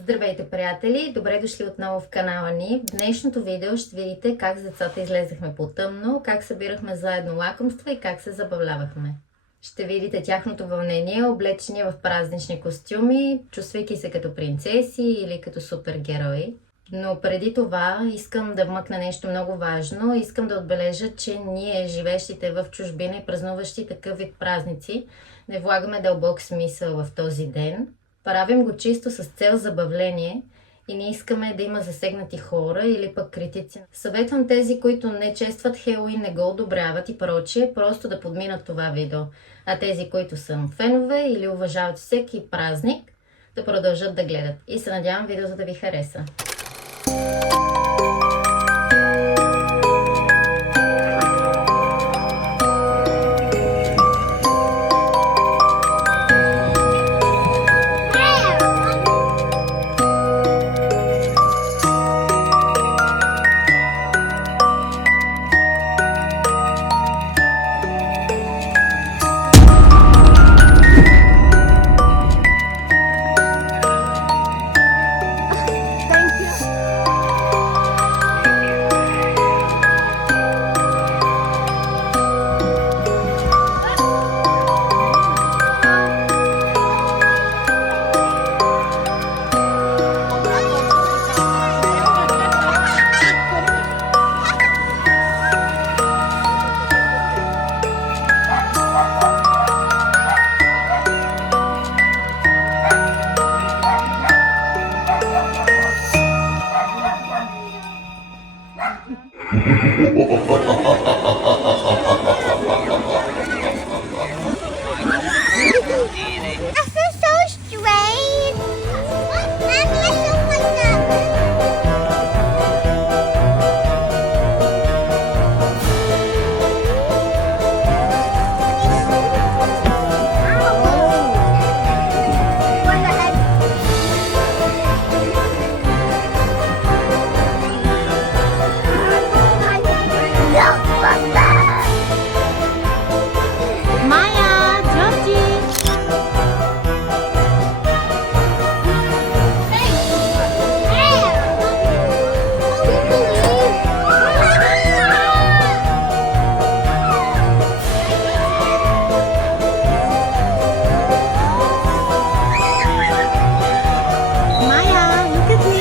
Здравейте, приятели! Добре дошли отново в канала ни. В днешното видео ще видите как с децата излезахме по-тъмно, как събирахме заедно лакомства и как се забавлявахме. Ще видите тяхното вълнение, облечени в празнични костюми, чувствайки се като принцеси или като супергерои. Но преди това искам да вмъкна нещо много важно. Искам да отбележа, че ние, живеещите в чужбина и празнуващи такъв вид празници, не влагаме дълбок смисъл в този ден. Правим го чисто с цел забавление и не искаме да има засегнати хора или пък критици. Съветвам тези, които не честват Хелоуин, не го одобряват и прочие, просто да подминат това видео. А тези, които са фенове или уважават всеки празник, да продължат да гледат. И се надявам видеото да ви хареса. I feel so strange. Mommy, I feel like that. What the heck? Maya, Georgie. Maya, look at me.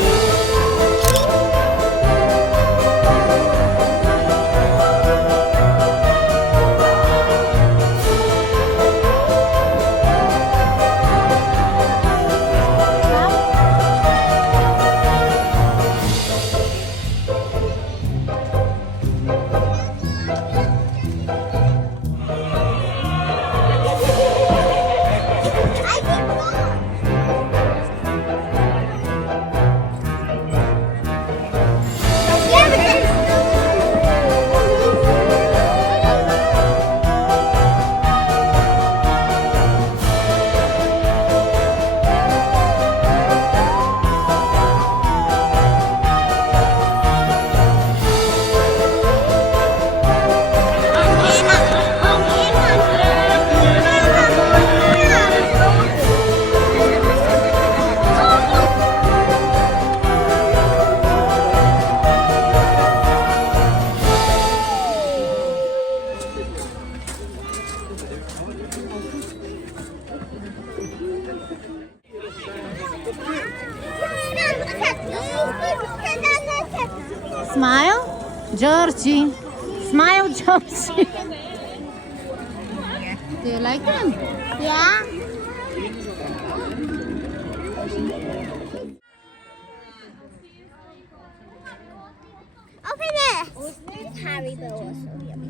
Smile, Georgie. Smile, Georgie. Do you like them? Yeah. Open it. Haribo also yummy.